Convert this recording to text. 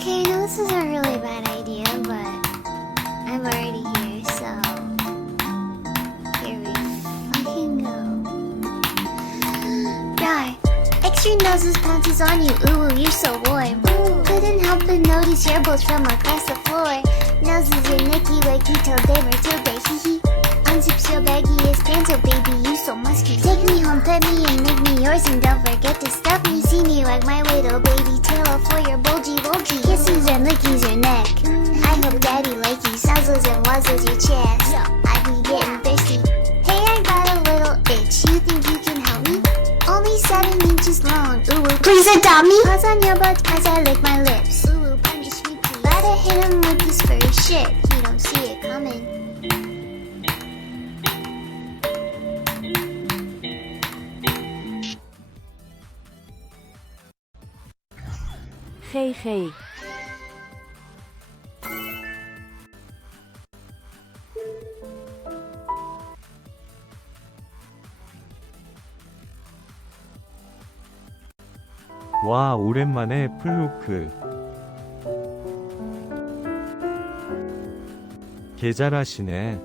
Okay, I know this is a really bad idea, but I'm already here, so here we fucking go. Rar, extra noses pounces on you, ooh, you're so warm. Couldn't help but notice your bolts from across the floor. Noses are nicky, wakey till they were till they hee hee. Unzips your baggiest pants, oh baby, you so musky. Take me home, pet me, and make me yours, and don't forget to stuff me. See me like my little baby tail for your bulgy. Kisses and lickies your neck. I hope daddy like you, nuzzles and wuzzles your chest. I be getting thirsty. Hey, I got a little itch. You think you can help me? Only 7 inches long. Ooh, please adopt me. Paws on your butt as I lick my lips. Ooh, punish me, please. Gotta hit him with this first shit. He don't see it coming. 헤이헤이. 와, 오랜만에 플루크. 개 잘하시네.